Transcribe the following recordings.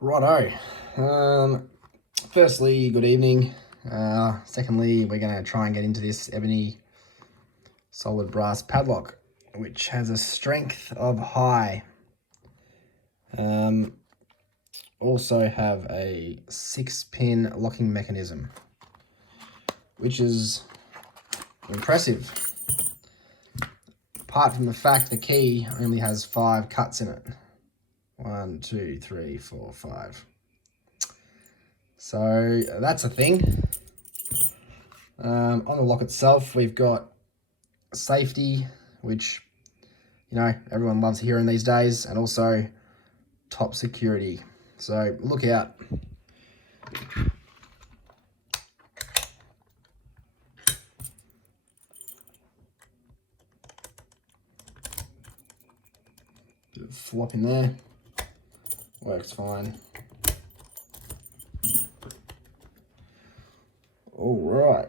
Righto. Firstly, good evening. Secondly, we're going to try and get into this Ebony solid brass padlock, which has a strength of high. Also have a 6-pin locking mechanism, which is impressive. Apart from the fact the key only has 5 cuts in it. 1, 2, 3, 4, 5. So that's a thing. On the lock itself, we've got safety, which, you know, everyone loves hearing these days, and also top security. So look out. Bit of flop in there. Works fine. All right.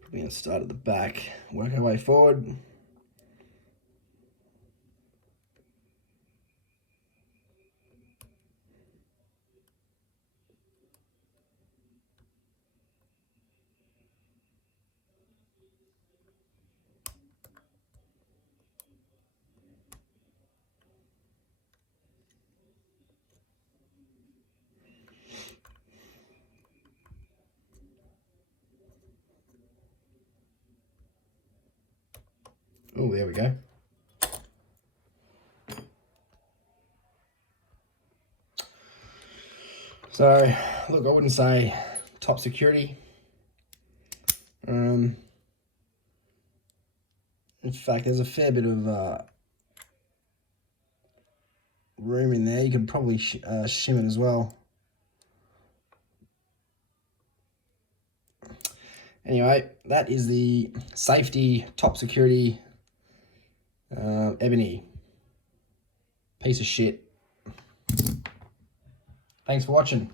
Probably gonna start at the back, work our way forward. Oh, there we go. So, look, I wouldn't say top security. In fact, there's a fair bit of room in there. You could probably shim it as well. Anyway, that is the safety top security Ebony. Piece of shit. Thanks for watching.